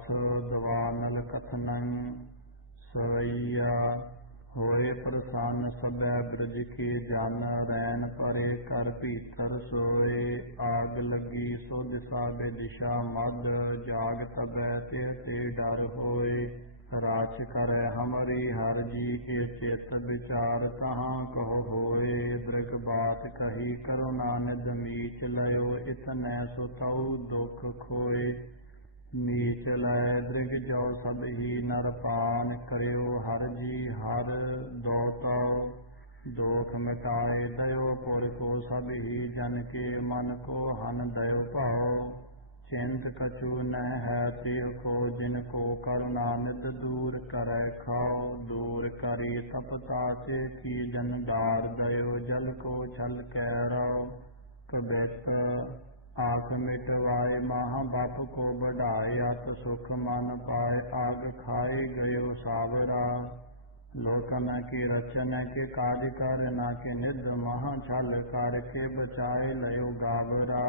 आठ दवानल कथनੰ सवैया होए प्रसन्न सबै ब्रज के जन रैन परे कर भीतर सोए आग लगी सो दिशा दिशा मद जाग तबੈ ते डर होए राछ करे हमारी हर जी के चित विचार कहाँ कहो होए दृग बात कही करो नानक मीच लयो इतने सुतऊ दुख खोए नीच लय दृग जो सब ही नर पान करो हर जी हर दोतो दोख मिटाए दयो पुर को सब ही जन के मन को हन दयो पाओ चिंत कछु न है प्रिय को जिनको करुणानिध दूर करे खाओ दूर करी तपता से की जन डार दयो जल को छल कैरो कबैत आँख मिटवाए महा बाप को बढ़ाए अत सुख मन पाए आग खाए गयो सावरा लोकन की रचन के काज कर न के निध महा छल कर के बचाए लयो गावरा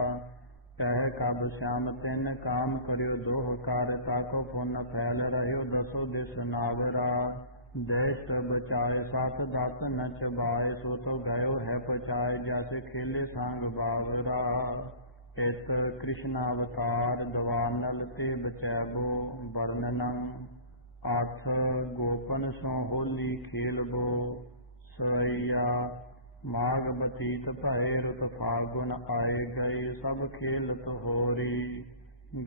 कह कब श्याम तिन काम करियो दोह कार ताको पुन फैल रहियो दसो दिस नावरा देश बचाए साथ दात न चबाए सो तो गयो है पचाए जैसे खेले सांग बावरा इत कृष्णावतार दवानल ते बचैबो वर्णनੰ आठ गोपन सो होली खेलबो सवैया माघ बतीत भय रुत फागुन आए गए सब खेलत होरी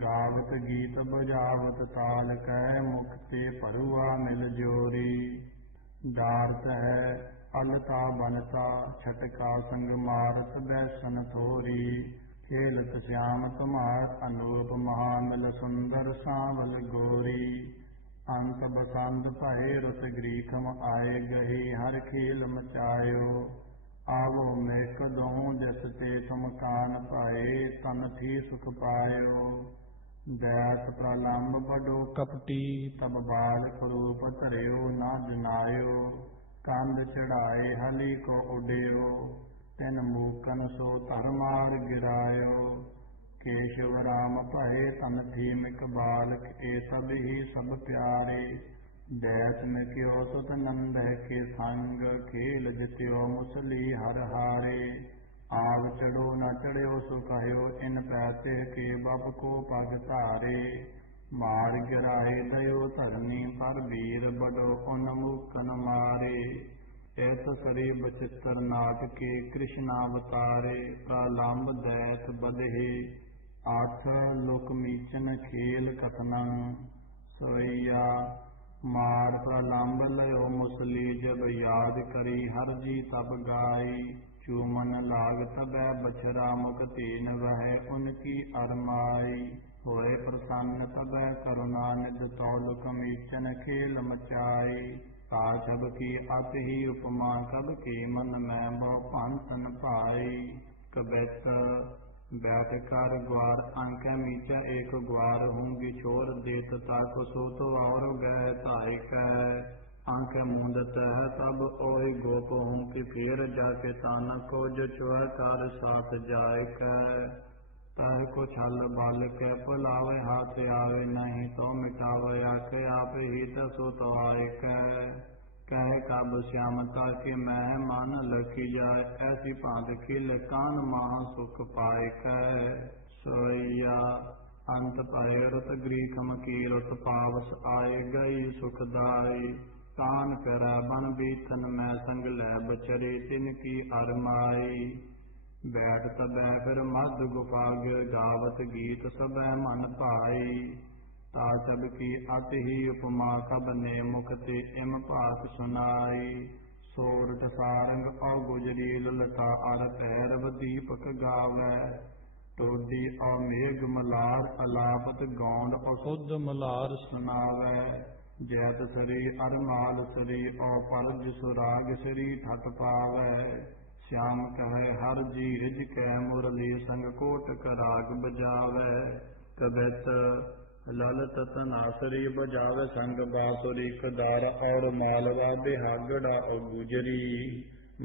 गावत गीत बजावत ताल कह मुक्ति परुआ मिल जोरी डारत है अलता बनता छटका संग मारत बैसन थोरी खेलत श्याम तुम्हार अनूप महामिल सुंदर सांवल गोरी अंत बसंत भय रुत ग्रीखम आए गही हर खेल मचायो आवो मेक दहूँ जस ते समकान पाए तन थी सुख पायो दैत प्रलंब बडो कपटी तब बाल स्वरूप धरियो न जुनायो कंध चढ़ाए हली को उडेयो तिन मूकन सो धर्मार गिरायो केशव राम भय तन थी मिक बालक ए सब ही सब प्यारे दैत में क्यों सुत नंद के संग खेल जित्यो मुसली हर हारे आग चढ़ो न चढ़ो सु कहो इन पैसे के बप को पग धारे मार गिराए दयो धरनी पर वीर बडो उन्मुखन मारे ऐस सरी बचित्र नाट के कृष्णावतारे प्रलंब दैत बदहे आठ लोक मीचन खेल कथनੰ सवैया मार प्रलंब लयो मुसली जब याद करी हर जी तब गाई चूमन लाग तबै बछरा मुख तीन वह उनकी अरमाई होए प्रसन्न तबै करुणा निध तौलुक मीचन खेल मचाई काछब की अत ही उपमा कब के मन में बहु पंतन पाई कबैत बैठ कर ग्वार अंक मीचा एक ग्वार हूँगी छोर देत ताक सो तो और गए ताई कह अंक मूंदत है तब ओहि गोप हूँ कि फिर जाके तान को जो चुह कर साथ जाय कह तह को छल बाल के पुलावे हाथ आवे नहीं तो मिटावे आके आप ही तसो तो आए कह कब श्यामता के मैं मन लखी जाए ऐसी भांत खिल कान महा सुख पाए कह सोइया अंत भय रुत ग्रीखम की रुत पावस आए गई सुखदाई कान कर बन बीतन में संग लै बचरे तिनकी अरमाई बैठ तबै फिर मध गुफा गिर गावत गीत सबै मन भाई ताचब की अति ही उपमा कब ने मुख ते इम भात सुनाई सोरठ सारंग औ गुजरी ललता अर पैरव दीपक गावै टोडी औ मेघ मलार अलापत गौंड औ शुद्ध मलार सुनावै जैत सरी अरमाल सरी औ परज सुराग सरी ठट पावै श्याम कहे हर जी रिज कै मुरली संग कोटक राग बजावै कबैत ललत तनासरी बजावे संग बासुरी कदार और मालवा बिहागड़ा और गुजरी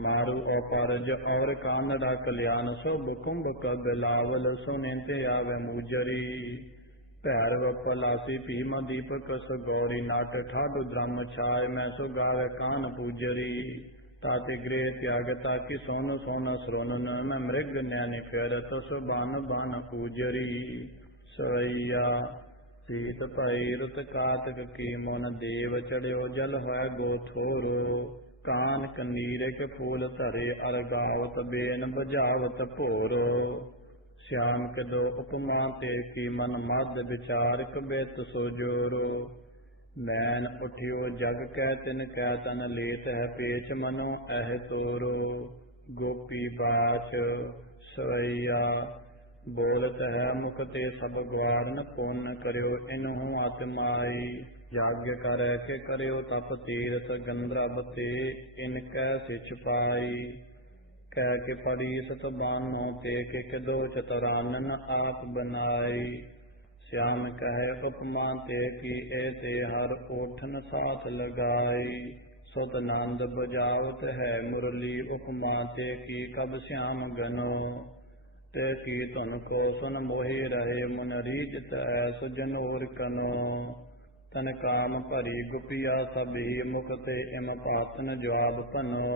मारु और परज और कानड़ा कल्याण सब कुंभ का बिलावल सुनते आवे मुजरी भैरव पलासी भीम दीपक सगौरी नाट ठाडु ब्रह्म छाय मैं सो गावे कान पूजरी ताते गृह त्याग ताकि सोन सोन श्रोन मैं मृग नैनि फिर तसो बान बान पूजरी सवैया सीत भई रुत कातक की मुन देव चढ़ियो जल है गो थोरो कान कनीर के फूल धरे अर गावत बेन बजावत भोरो श्याम के दो उपमा ते की मन मद विचार कबित सो जोरो मैन उठियो जग कह तिन कह तन लेत है पेच मनो एह तोरो गोपी बाच सवैया बोलत है मुख ते सब ग्वारन पुण्य करियो इनहु आत्माई यज्ञ कर के करियो तप तीरथ गंधर्व ते इनकै सिच पाई कह के परीसत बानो ते के किदो चतुरानन आप बनाई श्याम कहे उपमा ते की ऐते हर ओठन साथ लगाई सुत नंद बजावत है मुरली उपमा ते की कब श्याम गनो ते की धुन को सुन मोहि रहे मुन रीजत ऐस जनोर कनो तन काम भरी गुपिया सभी मुख ते इम पातन जवाब पनो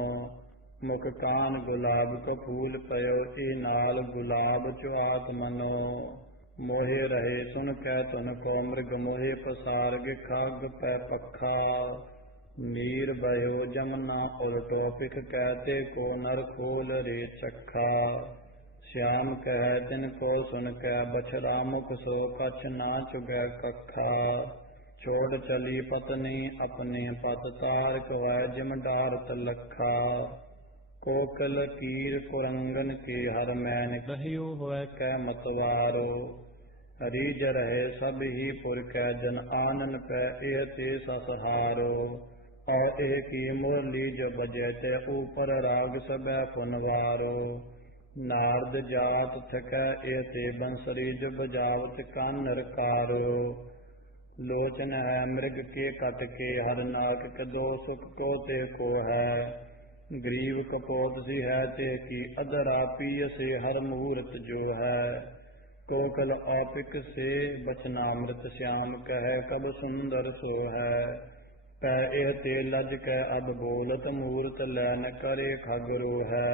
मुख कान गुलाब को फूल पयो ए नाल गुलाब चुआक मनो मोहे रहे सुन कै तुन को मृग मोहे पसार खग पै पखा मीर भयो जमना उलटो पिख कहते को नर खोल रे चखा श्याम कह तिन को सुन कै बछड़ा मुख सो कछ ना चुगै कखा छोड़ चली पत्नी अपने पत तार कवै जिम डारत लखा कोकल कीर कुरंगन के हर मैन कहियो होए कै मतवारो रीज रहे सब ही पुर कै जन आनन पै एह ते ससहारो और एह की मुरली जो बजे ते ऊपर राग सबै पुनवारो नारद जात थकै एह ते बंसरी जो बजावत कानर कारो लोचन है मृग के कट के हर नाक कदो सुख को ते को है गरीब कपोत सी है ते की अधरा पीय से हर मुहूर्त जो है कोकल औपिक से बचनामृत श्याम कह कब सुंदर सो है पै एह ते लज कह अब बोलत मूर्त लैन करे खगरो है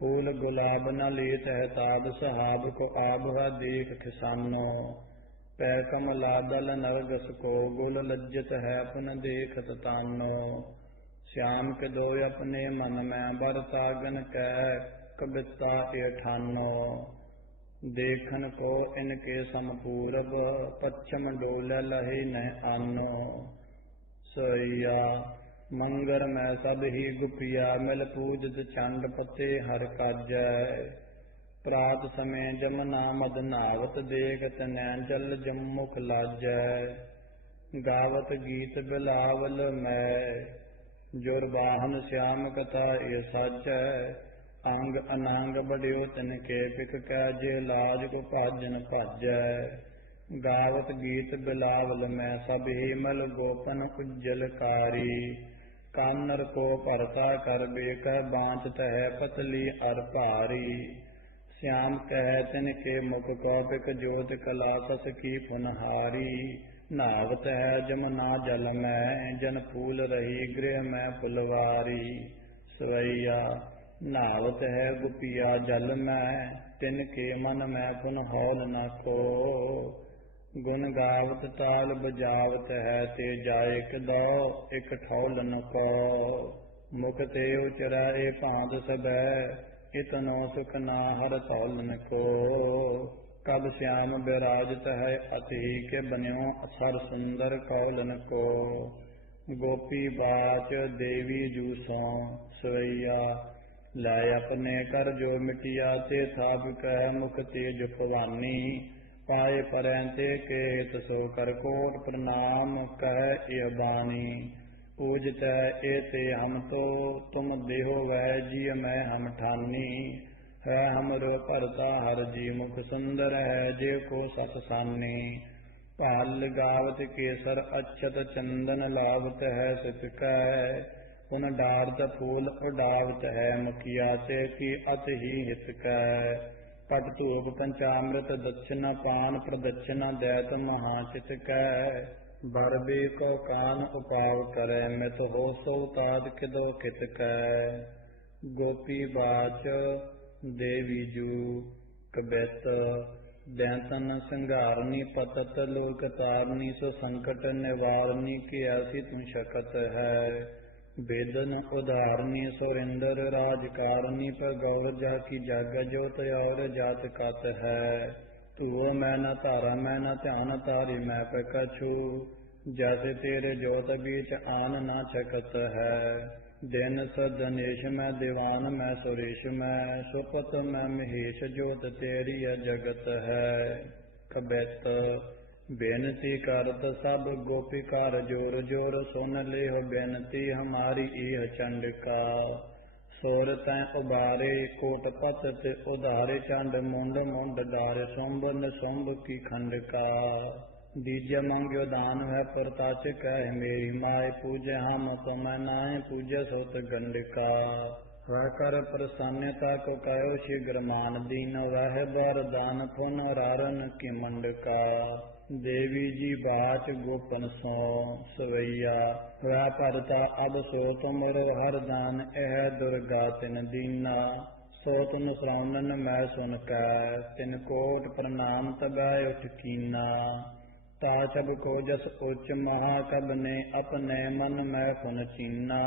फूल गुलाब न लेत है ताब सहाब को आब है देख खिसानो पै कमला दल नरगस को गुल लज्जत है पुन देखत तानो श्याम के दो अपने मन में बरतागन कह कबिता ए ठानो देखन को इनके समपूरब पश्चिम डोल लहे न आनो सोइया मंगर में सब ही गुपिया मिल पूजत चंड पते हर काजै प्रात समय जमुना मद नावत देखत नैन जल जमुख लाजै गावत गीत बिलावल मैं जोर वाहन श्याम कथा ये साजै अंग अनंग बड़ियो तिनके पिक कै जे लाज को भाजन भाजै गावत गीत बिलावल में सब ही मल गोपन उज्जल कारी कानर को भरता कर बेक बांचत है पतली अर भारी श्याम कह तिनके मुख कौपिक ज्योत कला सस की पुनहारी नावत है जमुना जल में जन फूल रही गृह में फुलवारी सवैया नावत है गुपिया जल में तिनके मन में पुन हौल न को गुन गावत ताल बजावत है ते जाए कदौ एक ठौल न को मुख ते उचराए भांत सबै इतनो सुख ना हर तौलन को कब श्याम विराजत है अति के बन्यो अक्षर सुंदर कौलन को गोपी बाच देवी जूसों सवैया लाए अपने कर जो मिटिया ते थाप कह मुख तेज भवानी पाए परैंते के हित सो कर कोट प्रणाम कह यह बानी पूजत एते हम तो तुम देहो वह जी मैं हम ठानी है हमरो भरता हर जी मुख सुंदर है जे को सतसानी पाल गावत केसर अक्षत चंदन लावत है सित कह उन डारत फूल उडावत है मुखिया से की अत ही हित कह पट धूप पंचामृत दक्षिणा पान प्रदक्षिणा दैत महाचित कै बरबे को कान उपाव करे मित हो सो ताद किदो कित कै गोपी बाच देवी जू कबैत दैतन संघारनी पतत लोक तारनी सो संकट निवारनी की ऐसी तुम शकत है वेदन उदारनी सुरिंदर राजकारनी पर गौर जा की जग जोत और जात कत है तू मैं न तारा मैं न ध्यान तारी मैं पे कछु जैसे तेरे जोत बीच आन न छकत है दिन सदनेश मैं दीवान मैं सुरेश मैं सुपत मैं महेश जोत तेरी जगत है कबैत बेनती करत सब गोपिकार जोर जोर सुन ले हो बेनती हमारी इह चंडिका सोर तैं उबारे कोट पत उधारे चंड मुंड मुंड डारे सुंभ निसुंभ की खंडिका दीज मंग्यो दान है परताच कह मेरी माय पूजे हम तुम नाय पूजे सोत गंडिका वह कर प्रसन्नता को कहो शीघ्र मान दीन वह वरदान पुन रारन की मंडका देवी जी बाच गोपन सो सवैया वह परता अब सो तुमरो हर दान एह दुर्गा तिन दीना सो तुम श्रावणन मैं सुन कै तिन कोट प्रणाम तबै उठ कीना ता सब को जस उच्च महाकब ने अपने मन में पुन चीना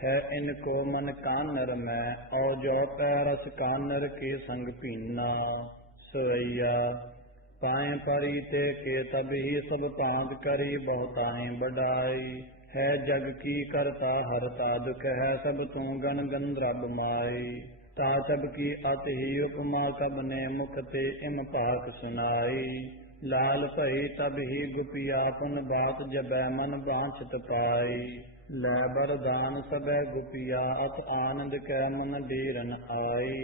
है इनको मन कानर में औ जो पैरस कानर के संग पीना सवैया पाए परी ते के तब ही सब पांत करी बहुताई बढ़ाई है जग की करता हरता दुख है सब तू गण गंधर्व माई ता सब की अति ही उपमा कब ने मुख ते इम पाक सुनाई लाल भई तब ही गुपिया पुन बात जबै मन बांछत पाई लै बरदान सबै गुपिया अत आनंद कै मन डेरन आई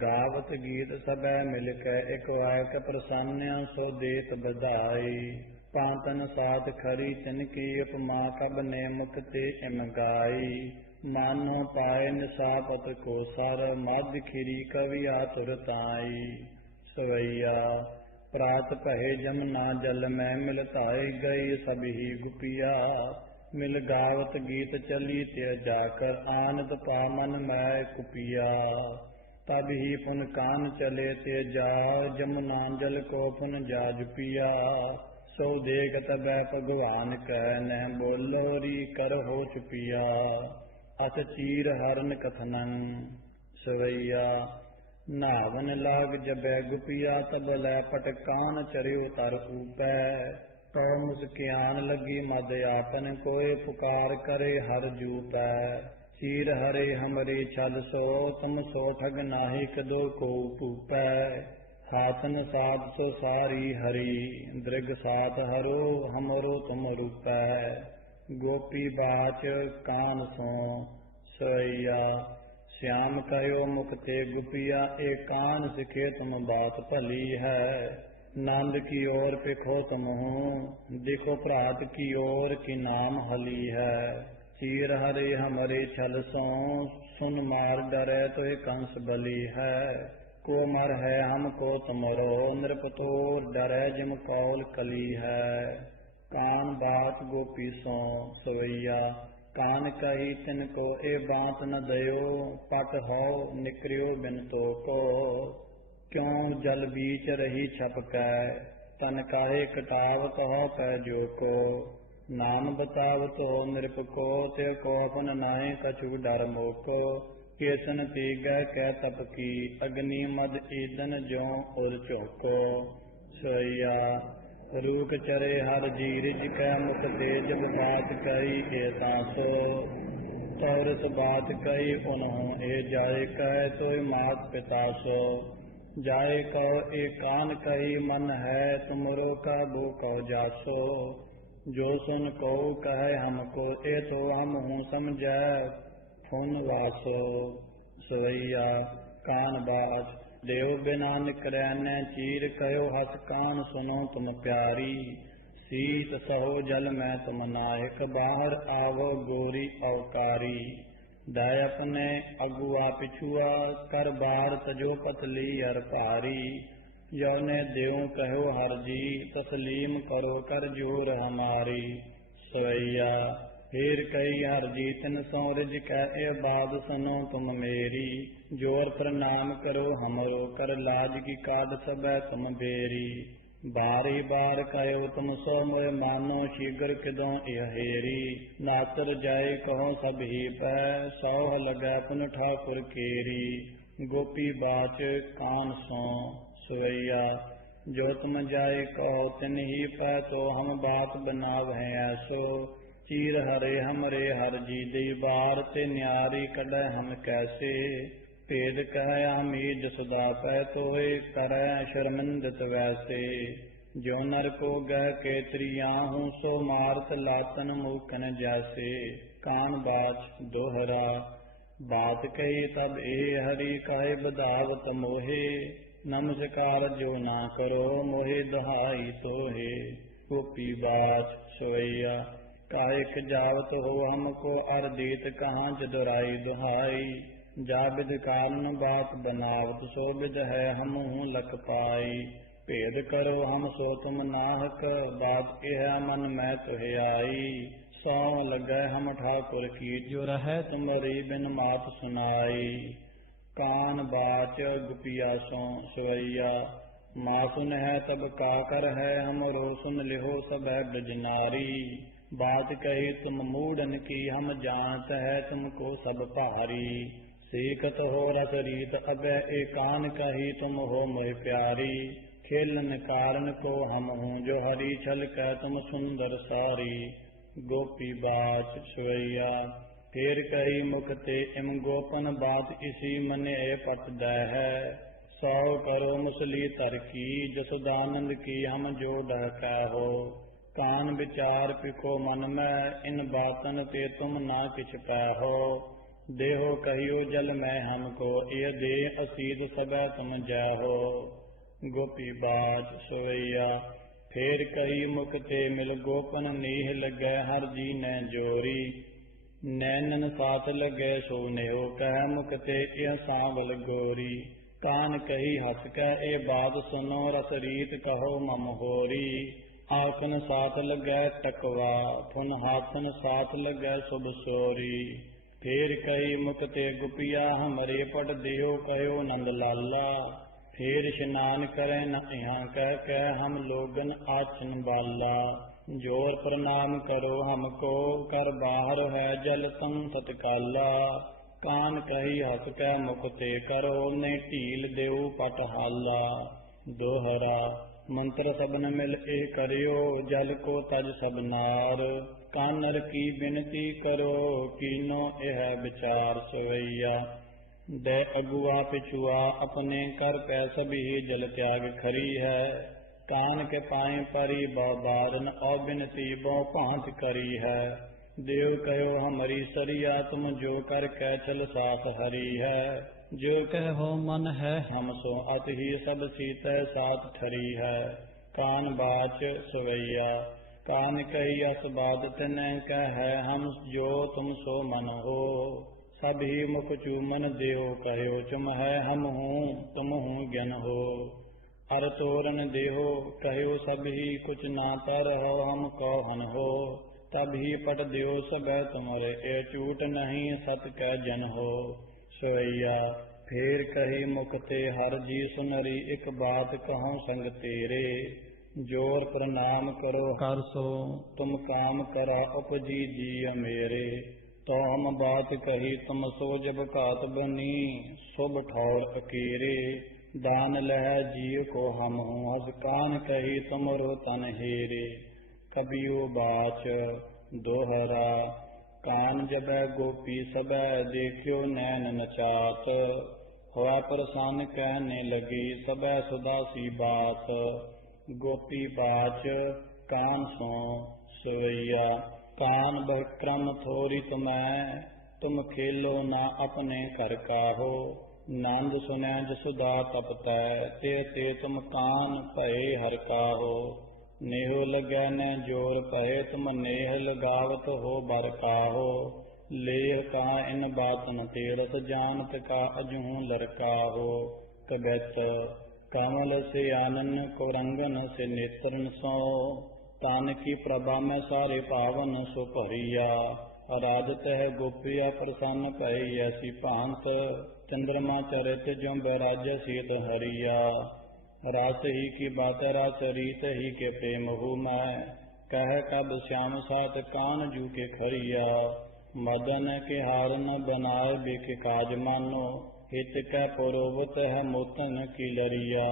गावत गीत सबै मिल कै एक वाक प्रसन्न सो देत बधाई पांतन साथ खरी तिनकी उपमा कब ने मुख ते इम गाई मानो पाए निशापत को सर मध्य खिरी कवि आतुरताई सवैया प्रात पहे जमुना जल में मिलताई गई सभी गुपिया मिल गावत गीत चली ते जाकर आनंद पामन में कुपिया तब ही पुन कान चले ते जाओ जमुना जल को पुन जाज पिया सो देख तबै भगवान कह न बोलो री कर हो चुपिया अस चीर हरन कथनन सवैया नावन लाग जबै गुपिया तब लै पटकान चरियो तर ऊपै तो मुस्कियान लगी मद आपन कोय पुकार करे हर जूपै चीर हरे हमरे छल सो तुम सो ठग नाहि कदो को पूपै हाथन साथ सो सारी हरी दृग साथ हरो हमरो तुम रूपै गोपी बाच कान सो सवैया श्याम कहो मुख ते गुपिया एक कान सिखे तुम बात भली है नंद की ओर पिखो तुम हूँ देखो प्रात की ओर की नाम हली है चीर हरे हमरे छल सो सुन मार डरे तो कंस बली है को मर है हमको तुमरो नृपतोर डरे जिम कौल कली है कान बात गोपी सो सवैया कान कही तिनको ए बात न दयो पट हो निकरियो बिन तो को क्यों जल बीच रही छप कै तन काहे कटाव कहो पै जो को नाम बताव तो नृप को ते को अपन नाय कछु डर मोको केसन तीग कै तप की अग्नि मद ईदन ज्यो और चौको सैया रूक चरे हर जीरिज कै मुख तेज बात कही ए तासो तौरस बात कही उन्हों ए जाए कह तोय मात पिता सो जाए कहो ए कान कही मन है तुमरो का बो कहो जासो जो सुन को कहे हमको ए तो हम हूँ समझै फुन वासो सवैया कान बाज देव बिना निकरै न चीर कहो हस कान सुनो तुम प्यारी शीत सहो जल में तुम नायक बाहर आवो गोरी अवकारी दाय अपने अगुआ पिछुआ, कर बार तजो पतली अर भारी। यौने देव कहो हर जी, तस्लीम करो कर जोर हमारी। सवैया फिर कही हर जी तिन सौ रिज कह ए बाद सुनो तुम मेरी। जोर प्रणाम करो हमरो, कर लाज की काद सब तुम बेरी। बारी बार कहो तुम सो मोय मानो, शीघ्र किदों यह हेरी। नातर जाए कहो सब ही पै, सौह लगै पुन ठाकुर केरी। गोपी बाच कान सो सवैया, जो तुम जाए कहो तिन ही पै, तो हम बात बनावहें ऐसो। चीर हरे हमरे हर जी दई बार, ते न्यारी कड़ै हम कैसे। भेद कह आमी जसुदा पै, तोय करै शर्मिंदित वैसे। जो नर को गह के त्रियाहूँ, सो मारत लातन मूकन जैसे। कान बाच दोहरा बात कही तब ए हरि, कहे बधावत मोहे। नमस्कार जो ना करो, मोहे दहाई तोहे। गोपी बाच सवैया, काहे खिजावत हो हमको, अर दीत कहाँ जदुराई दुहाई। जा विध कारण बात बनावत, सो विध है हमहूँ लख पाई। भेद करो हम सो तुम नाहक, बात यह मन में तुहे आई। सौ लगे हम ठाकुर की, जो रहे तुम्हारी बिन मात सुनाई। कान बाच गुपिया सो सवैया, माँ सुन है तब काकर है, हमरो सुन लिहो सब है ब्रज नारी। बात कही तुम मूढ़न की, हम जानत है तुमको सब भारी। सीखत हो रस रीत अब एकान कही, तुम हो मोह प्यारी। खेलन कारण को हम हूँ, जो हरी छल कह तुम सुंदर सारी। गोपी बाच सवैया, फिर कही मुखते इम गोपन बात, इसी मने पट दै है। सौ करो मुसली तरकी, जसुदानंद की हम जो डह कहो। कान विचार पिखो मन में, इन बातन ते तुम ना किछ पाहो। देहो कहियो जल में हमको, ये दे असीद सब तुम जाहो। गोपी बाज सोवैया, फेर कही मुखते मिल गोपन, नीह लगे हर जी ने जोरी। नैनन साथ लगे सो नेहो, कह मुखते यह सांवल गोरी। कान कही हंस कह ए बात सुनो, रस रीत कहो मम होरी। आखन साथ लगे टकवा, फुन हाथन साथ लगे शुभ सोरी। फिर कही मुकते गुपिया, हमरे पट देहो कहो नंद लाला। फिर स्नान करे न यहाँ कह हम लोगन आचन बाला। जोर प्रणाम करो हमको, कर बाहर है जल तम तत्काला। कान कही हस कह मुकते करो, ने ढील देऊ पटहाला। दोहरा मंत्र सबन मिल ए करियो, जल को तज सब नार। कानर की बिनती करो, कीनो यह विचार सवैया। दे अगुआ पिछुआ, अपने कर पै सभी जल त्याग खरी है। कान के पाए परी बारन, और बिनती बो भांत करी है। देव कहो हमारी सरिया, तुम जो कर कै चल साथ हरी है। जो कहो मन है हम सो, अत ही सब सीते साथ ठरी है। कान बाच सवैया, कान कही अस बात तिन कह है, हम जो तुम सो मन हो। सब ही मुख चूमन देव कहो, चुम है हम हूँ तुम हूँ ज्ञान हो। अर तोरन देहो कहो सब ही, कुछ ना तर हो हम कौहन हो। तब ही पट देव सब तुमरे, ए चूट नहीं सत कै जन हो। सवैया फेर कही मुखते हर जी, सुनरी एक बात कहूँ संग तेरे। जोर प्रणाम करो कर सो, तुम काम करा उपजी जी मेरे। तो हम बात कही तुम सो, जब कात बनी शुभ ठौर अकेरे। दान लह जीव को हम हूँ, हस कान कही तुमरो तन हेरे। कबियो बाच दोहरा, कान जब गोपी सब देखियो नैन नचात। हुआ प्रसन्न कहने लगी सब सुदा सी बात। गोपी बाच कान सो सवैया, कान बक्रम थोरी तुम्हें, तुम खेलो ना अपने घर का हो। नंद सुनै जसुदा तपतै, ते ते तुम कान भय हर का हो। नेहो लगै न जोर पहे, तुम नेह लगावत हो बर काहो। लेह कहा इन बातन ते रस जानत का अजहूँ लड़का हो। कबैत कमल से आनन कुरंगन से नेत्रन सो। तान की प्रभा में सारे पावन सो भरिया। राजत है गोपिया प्रसन्न भय ऐसी भांत। चंद्रमा चरित जो बैराज्य सीत हरिया। रास ही की बात रास रीत ही के प्रेम हूँ मैं। कह कब श्याम सात कान जू के खरिया। मदन के हार न बनाए बेके काज मानो। हित कै पुरोवत है मोतन की लरिया।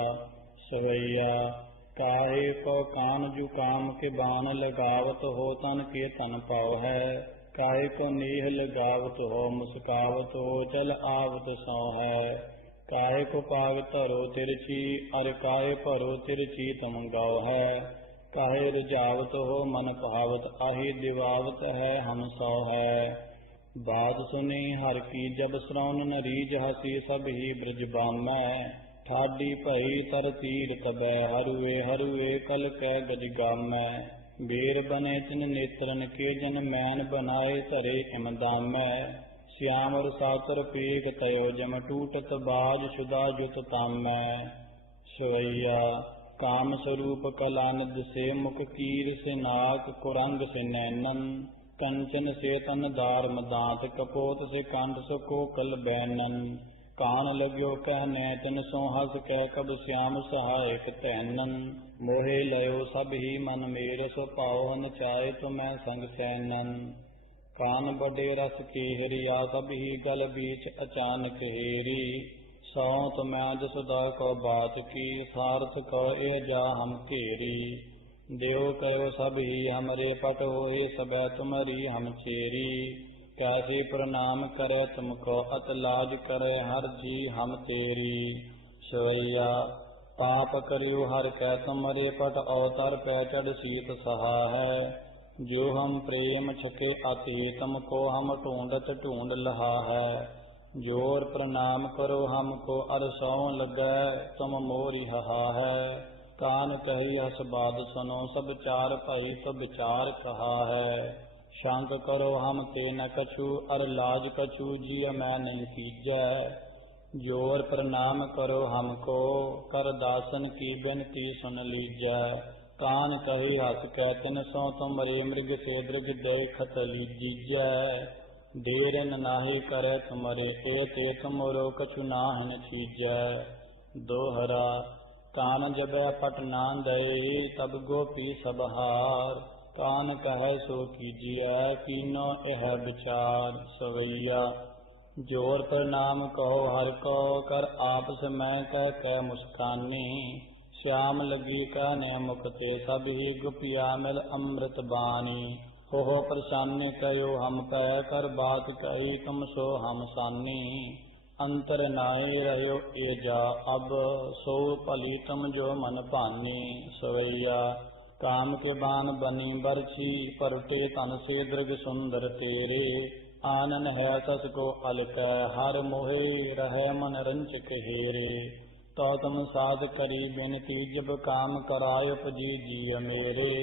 सवैया काहे को कान जू काम के बाण लगावत हो। तन के तन पाव है काहे को नीह लगावत हो। मुस्कावत हो चल आवत सौ है। काहे को पाग धरो तिरछी अर काहे भरो तिरछी तुम गाओ है। काहे रिझावत हो मन भावत आही दिवावत है हम सौ है। बात सुनी हर की जब श्रवण न रीझ हसी सब ही ब्रज बामै। ठाडी भई तर तीर तबै हरुए हरुए कल कै गज गामै। बेर बने चिन नेत्रन के जन मैन बनाए धरे हिम दामै। श्याम और सातर पेग तयो जम टूटत बाज सुधा जुत तामै। सवैया काम स्वरूप कलानद से मुख कीर से नाक कुरंग से नैनन। कंचन से तन दार दांत कपोत से कंठ सो कोकल बैनन। कान लग्यो कहने तिन सो हस कै कब श्याम सहायक तैनन। मोहे लयो सब ही मन मेर सो पावन चाहे तो मैं संग सैनन। कान बड़े रस के हरिया सब ही गल बीच अचानक हेरी। सौत मैं जसुदा को बात की सारथ को ए जा हम घेरी। देव कहो सब ही हमरे पट होए सबै तुम्हारी हम चेरी। कैसे प्रणाम करे तुमको अत लाज करे हर जी हम तेरी। सवैया पाप करियो हर कै तुम्हारे पट अवतर पै चढ़ सीत सहा है। जो हम प्रेम छके अति तुमको हम ढूंढत ढूंढ लहा है। जोर प्रणाम करो हमको अर सौ लगे तुम मोरी हहा है। कान कही हस बात सुनो सब चार भई तो विचार कहा है। शंक करो हम ते न कछु अर लाज कछु जिय मैं नहीं कीजै। जोर प्रणाम करो हमको कर दासन की बिनती सुन लीजै। कान कही हस कै तिन सो तुमरे मृग से दृग देखत लीजीजै। देर न नाहि करे तुमरे ए ते तुमरो कछु नाहन छीजै। दोहरा कान जबै पट ना दये तब गोपी सब हार। कान कह सो कीजिए कीनो यह विचार। सवैया जोर प्रणाम कहो हर को कर आपस में कह मुस्कानी। श्याम लगी कहने मुक्ते सब ही गुपिया मिल अमृत बानी। हो प्रसन्न कहो हम पै कर बात कही तुम सो हम सानी। अंतर नाए रहो ए जा अब सो भली तुम जो मन भानी। सवैया काम के बान बनी बरछी परटे तन से दृग सुंदर तेरे। आनन है सस को अलक हर मोहे रहे मन रंचक हेरे। तो तुम साध करी बिनती जब काम कराय उपजी जिय मेरे।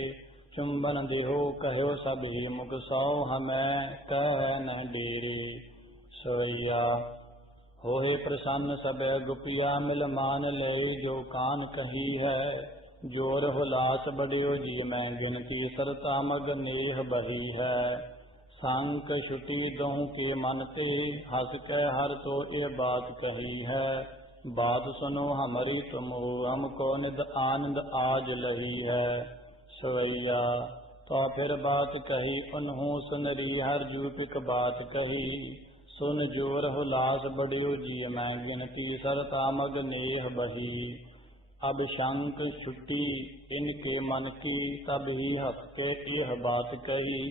चुंबन देहो कहो सब ही मुख सौ हमें कह न डेरे। सवैया होए प्रसन्न सब गुपिया मिल मान ले जो कान कही है। जोर हुलास बढ़ियो जी मैं गिनती सरता मग नेह बही है। सांक छुटी दहु के मन ते हंस के हर तो ये बात कही है। बात सुनो हमारी तुम हमको निद आनंद आज लही है। सवैया तो फिर बात कही उन्हों सुनरी हर जूपिक बात कही। सुन जोर हुलास बढ़ियो जी मैं गिनती सरता मग नेह बही। अब शंक छुट्टी इनके मन की तब ही हंस के यह बात कही।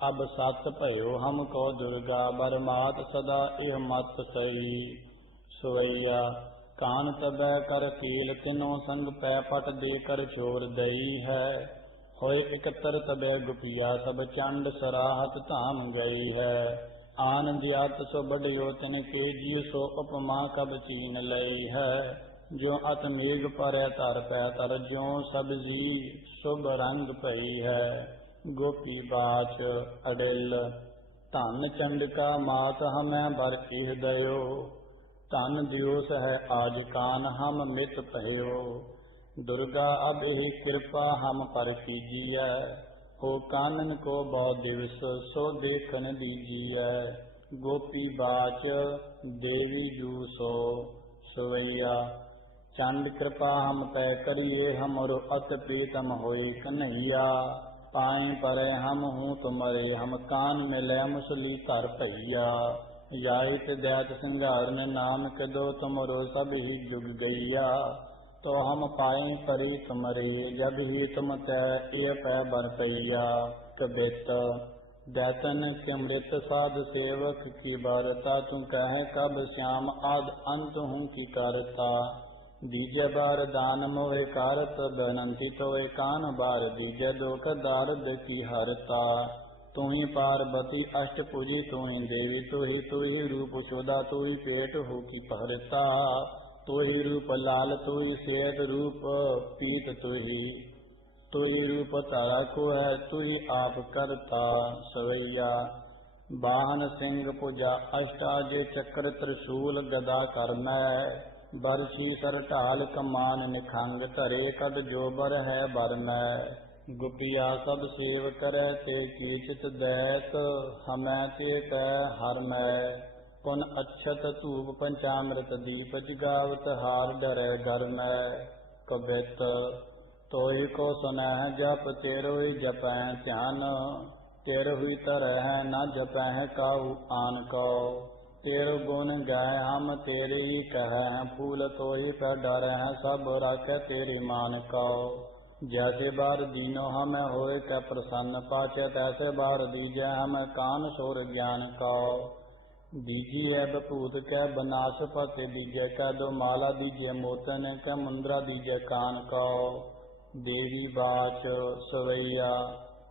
अब सत भयो हमको दुर्गा बरमात सदा यह मत सही। सवैया कान तबै कर कील तिनों संग पै पट देकर छोड़ दई है। होए इकतर तबै गुपिया सब चंड सराहत धाम गई है। आनंदियात सो बढ़ियो तिनके जी सो उपमा कब चीन लई है। जो अत मेघ परै तर पै तर ज्यों सब्जी शुभ रंग पई है। गोपी बाच अडिल ਧਨ ਚੰਡਕਾ ਮਾਤ ਹਮੈ ਬਰ ਇਹ ਦਇਓ, ਧਨ ਦਿਓਸ ਹੈ ਆਜ ਕਾਨ ਹਮ ਮਿਤ ਭਇਓ। दुर्गा अब ही कृपा हम पर कीजिए, हो कानन को बहु दिवस सो देखन दीजिए। गोपी बाच देवी जू सो सवैया, चंड कृपा हम तय करिए, हमरो अत प्रीतम होए कन्हैया। पाए परे हम हूँ तुमरे, हम कान मिले मुसली कर भैया। जाइत दैत सिंगारन नाम कदो, तुमरो सब ही जुग गैया। तो हम पाए परी तुमरे, जब ही तुम तय ये पै बर पैया। कबित दैतन सिमृत साध सेवक की बारता, तू कह कब श्याम आद अंत हूँ की करता। दीजे बार दान मोहे कारत, बनंती तो कान बार दीजे दोख दारद की हरता। तू ही पार्वती अष्ट पूजी, तू ही देवी, तू ही रूप शोधा, तू ही पेट हो की पहरता। तू ही रूप लाल, तू ही श्वेत रूप पीत, तू ही रूप तारा को है, तू ही आप करता। सवैया वाहन सिंह भुजा अष्टाजे, चक्र त्रिशूल गदा कर मैं। बरछी सर ढाल कमान निखंग, धरे कद जो बर है बर मैं। गुपिया सब सेव करे, ते कीचित दैत हमें ते कह हर मैं। पुन अक्षत धूप पंचामृत दीप, जगावत हार डरे डर मैं। कबित तोहि को सुनह जप, तेरो ही जपै ध्यान। तेरो ही तरह न जपै काहू आन को। तेरो गुण गाय हम तेरे ही कह, फूल तो ही पर डर है, सब रख तेरी मान को। जैसे बार दीनो हमें होए कै प्रसन्न, पाचे तैसे बार दीजे हमें कान सोर ज्ञान को। दीजिए बपूत कै बनास पते, दीजे कै दो माला, दीजिए मोतन कै मुंद्रा, दीजिए कान को। देवी बाच सवैया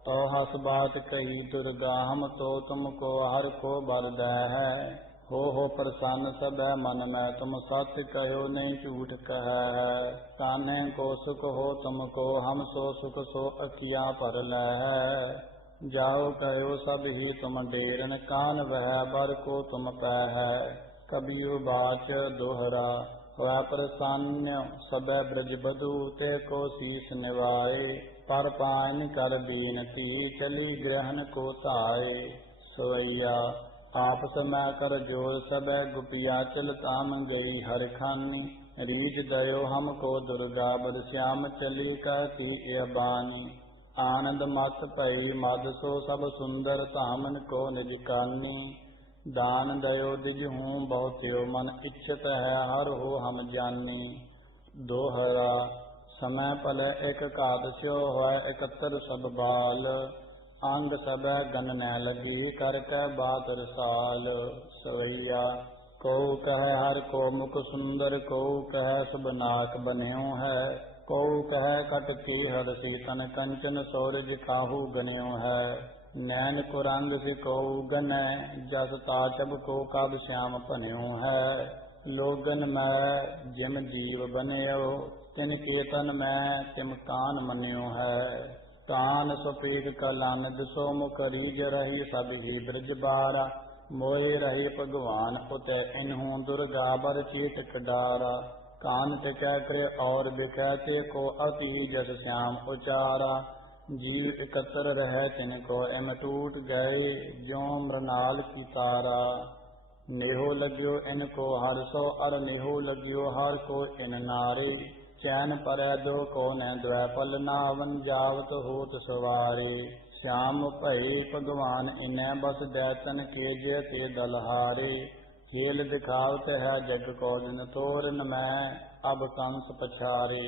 तो हस बात कही दुर्गा, हम तो तुमको हर को बर दे है। हो प्रसन्न सब मन में, तुम सत्य कहो नहीं झूठ कह है। कान्हे को सुख हो तुमको, हम सो सुख सो अखियाँ पर ले है। जाओ कहो सब ही तुम डेरन, कान वह बर को तुम पै है। कबियो बाच दोहरा वह प्रसन्न, सब ब्रज बधू ते को शीस निवाए। पर पान कर बीनती, चली ग्रहण को ताए। सोइया आपस में कर जोर, सब गुपिया चल ताम गई हर खानी। रीझ दयो हमको दुर्गा, बद श्याम चली कहती ए बानी। आनंद मत भई मद सो, सब सुंदर धामन को निज कानी। दान दयो दिज हूँ बहुत्यो, मन इच्छत है हर हो हम जानी। दोहरा समय पल एक कादस्यो, है एकत्र सब बाल। अंग सब गन न लगी, करके बात रसाल। सवैया को कह हर को मुख सुंदर, को कह सब नाक बन्यो है। को कह कट की हर सीतन, कंचन सौरज काहू गन्यो है। नैन कुरंग से को गन, जस ताचब को कब श्याम पन्यो है। लोगन में जिम जीव बन्यो, तिन केतन में तिम कान मन्यो है। कान सुपीक कलन, दिसो मुख रीज रही, सब ही ब्रज बारा। मोहे रही भगवान उतै, इन्हूं दुर्गा बर चेतक डारा। कान टिकै करे और बिकैते को, अति जस श्याम उचारा। जीव एकत्र रह तिनको, एम टूट गए ज्यों मृणाल की तारा। नेहो लग्यो इनको हर सो, अर नेहो लग्यो हर को इन नारे। चैन परै दो को न द्वैपल, नावन जावत होत सवारे। श्याम भई भगवान इन्हें, बस दैतन के जे ते दलहारे। खेल दिखावत है जग को दिन, तोरन में अब कंस पछारे।